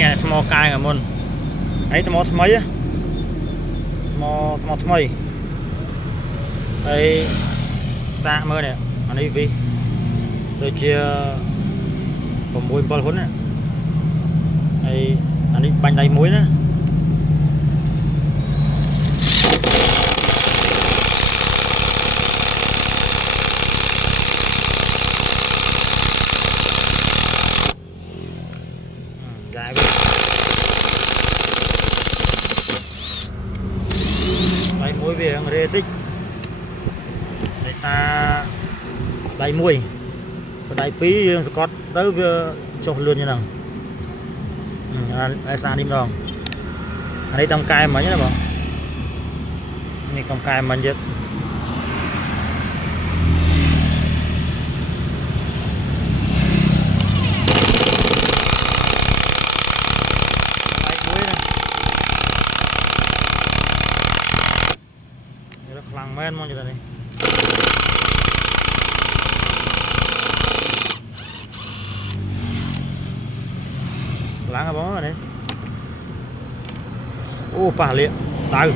nghe thmo cài ở môn ấy thmo mấy á thmo mấy đây xa mơ nè anh ấy vì tôi chia còn mùi bò hốn nè đây anh ấy bánh đầy muối nữa dài vậy đầy muối về người đây tích đây xa đầy muối còn đầy pí Scott tới cho luôn như nào đây xa đi đâu anh đây trong cài mà nhé bọn này trong cài mà nhất lăng men mau kita nih lăng apa nih pah lihat tahu